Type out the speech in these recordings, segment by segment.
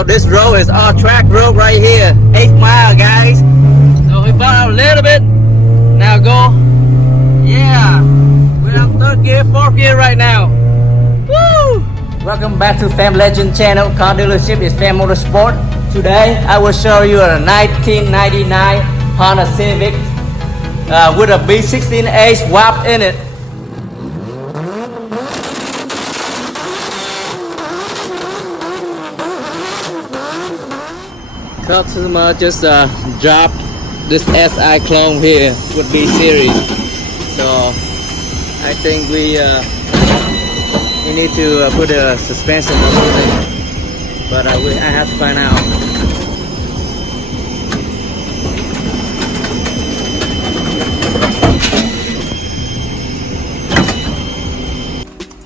So this road is our track road right here, 8th mile, guys. So we bought out a little bit. Now go. Yeah, we're on 3rd gear, 4th gear right now. Woo! Welcome back to Pham Legend channel. Car dealership is Pham Motorsport. Today I will show you a 1999 Honda Civic with a b16a swap in it. Customer just dropped this SI clone here with B series, so I think we need to put a suspension or something, but I have to find out.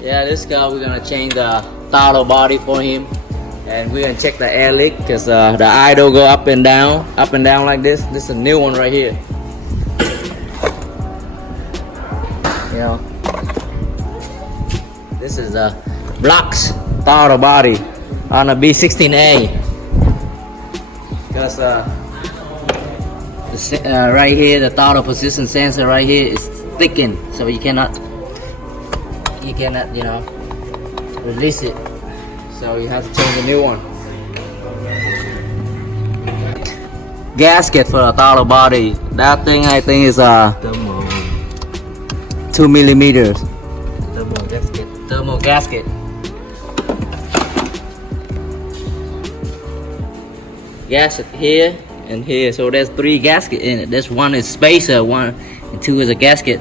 Yeah, this guy we're gonna change the throttle body for him. And we're gonna check the air leak because the idle go up and down like this. This is a new one right here. You know, this is the blocks throttle body on a b16a because right here the throttle position sensor right here is thickened, so you cannot you know, release it. So you have to change a new one. Gasket for the throttle body. That thing I think is 2 millimeters. Thermal gasket. Gasket here and here. So there's 3 gaskets in it. This one is spacer, 1 and 2 is a gasket.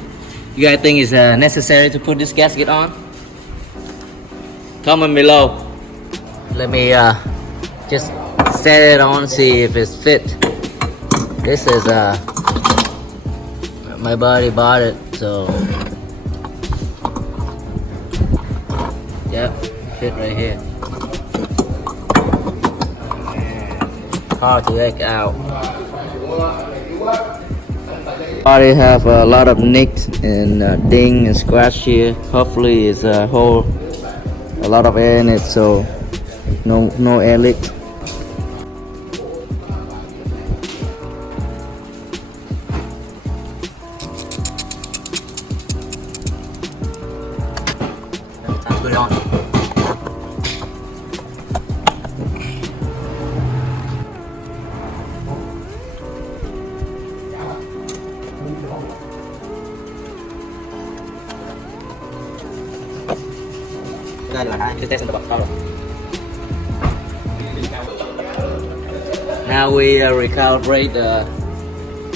You guys think it's necessary to put this gasket on? Comment below. Let me just set it on, see if it's fit. This is my buddy bought it, so yep, fit right here. Hard to take out. Body have a lot of nicks and ding and scratch here. Hopefully it's hold a lot of air in it, so no air leak. Let's put it on. Now we recalibrate the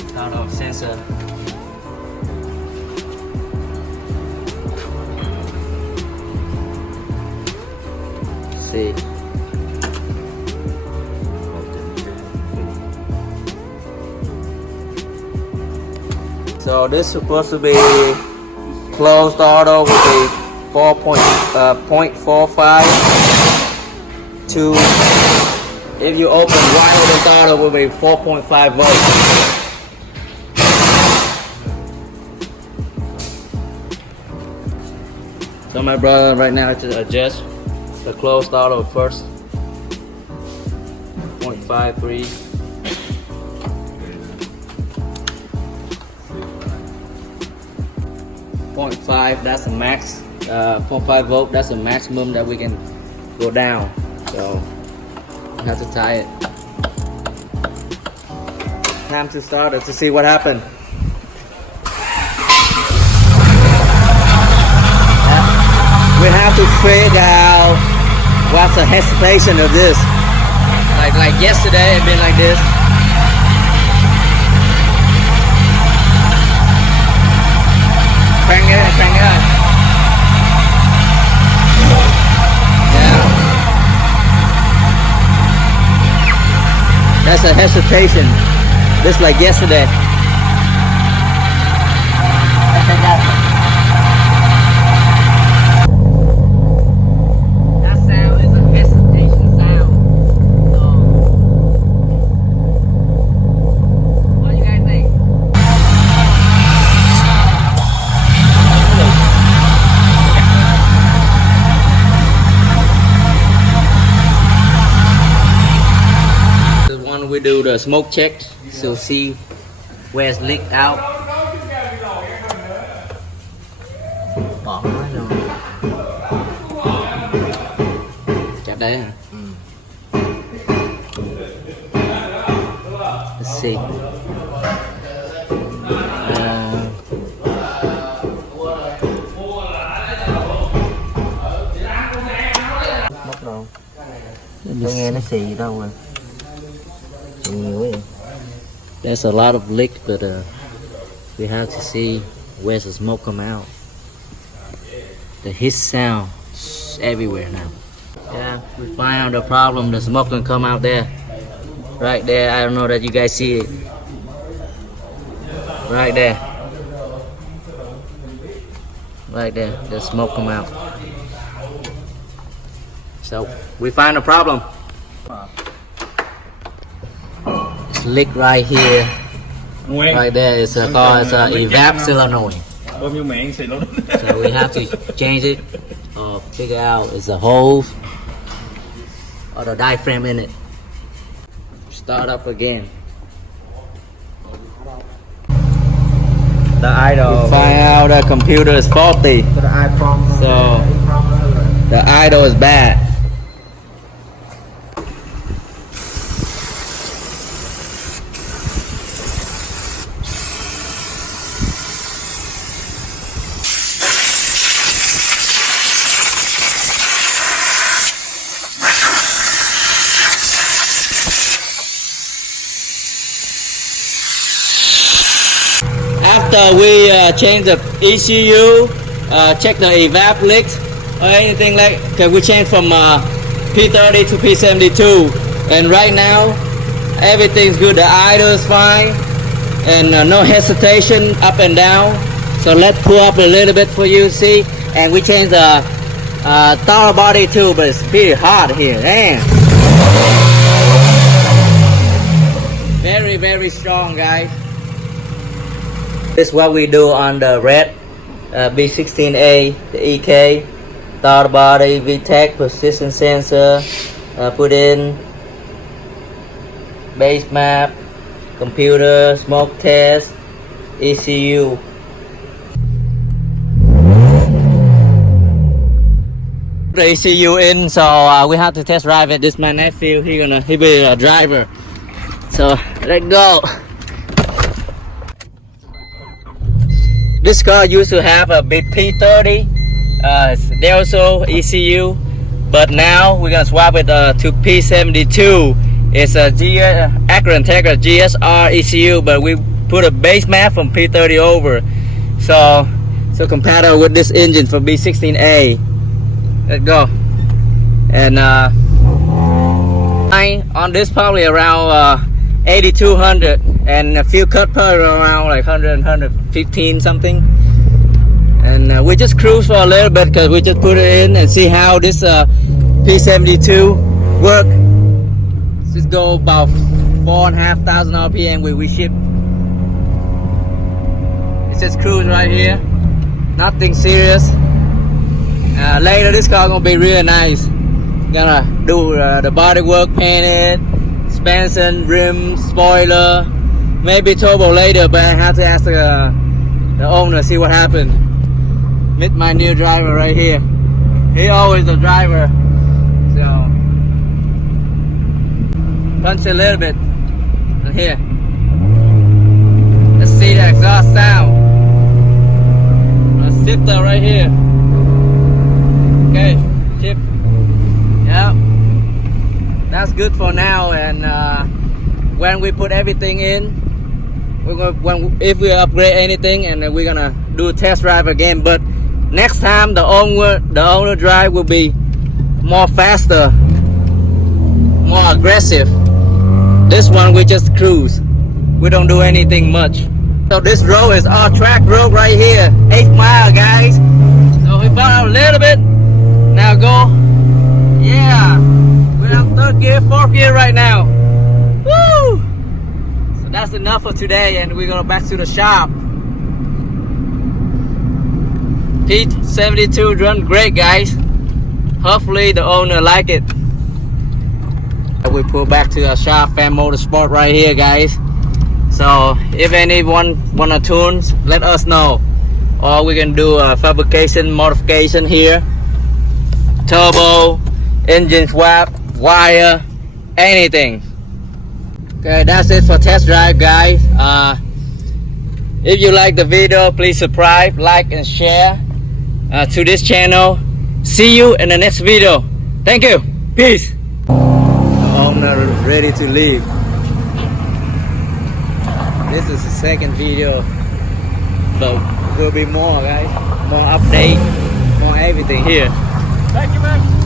throttle sensor. See. So this is supposed to be closed throttle with a 0.45 to, if you open wide open throttle, will be 4.5 volts. So my brother right now to adjust the closed throttle first. 0.53. 0.5, that's the max. 0.5 volt, that's the maximum that we can go down. So I have to tie it. Time to start it to see what happened. We have to figure out what's the hesitation of this. Like yesterday, it been like this. Crank it and crank it up. Yeah. That's a hesitation. Just like yesterday. That sound is a hesitation sound. So, what do you guys think? we do the smoke check to see where it's leaked out. Bỏ nó rồi. Chặt đấy hả? Let's see. Mất đâu. Tôi nghe nó xì đâu rồi. Xì nhiều ấy. There's a lot of leak, but we have to see where's the smoke come out. The hit sound everywhere now. Yeah, we find out the problem. The smoke can come out there, right there. I don't know that you guys see it. Right there, right there. The smoke come out. So we find the problem. It's leak right here. Right there. It's called Evap solenoid. Bao nhiêu mẹ anh xì luôn. So we have to change it or figure out is the hose or the diaphragm in it. Start up again. The idle. We find out the computer is faulty. So the idle is bad. After we change the ECU, check the evap leaks or anything like, cause we changed from P30 to P72, and right now everything's good. The idle is fine, and no hesitation up and down. So let's pull up a little bit for you see, and we changed the throttle body too, but it's pretty hot here. Damn. Very strong, guys. This is what we do on the red b16a, the EK, throttle body, VTEC, position sensor, put in base map, computer, smoke test, ECU. The ECU in, so we have to test drive it. This is my nephew. He be a driver. So let's go. This car used to have a big P30, they also ECU, but now we're gonna swap it to P72. It's a Akron Tegra GSR ECU, but we put a base map from P30 over, so compatible with this engine for b16a. Let's go. And on this probably around 8200, and a few cut per around like 100, 115 something. And we just cruise for a little bit because we just put it in and see how this P72 work. Just go about 4,500 RPM we ship. It's just cruise right here, nothing serious. Later this car gonna be real nice. Gonna do the body work, paint it, suspension, rims, spoiler, maybe turbo later, but I have to ask the owner, see what happened. Meet my new driver right here. He always the driver, so punch a little bit and here. Let's see the exhaust sound. A shifter right here. Okay, chip. Yep. That's good for now, and when we put everything in, if we upgrade anything, and we're gonna do a test drive again. But next time the owner drive will be more faster, more aggressive. This one we just cruise. We don't do anything much. So this road is our track road right here, 8 mile, guys. So we found out a little bit. Now go. Yeah. We're on 3rd gear, 4th gear right now. Woo! So that's enough for today, and we're gonna back to the shop. P72 run great, guys. Hopefully the owner like it. We pull back to our shop, Pham Motorsport right here, guys. So if anyone wanna tune, let us know, or we can do a fabrication modification here. Turbo, engine swap, wire, anything. Okay, that's it for test drive, guys. If you like the video, please subscribe, like, and share to this channel. See you in the next video. Thank you. Peace. The owner ready to leave. This is the second video, so will be more, guys. More update, more everything here. Thank you, man.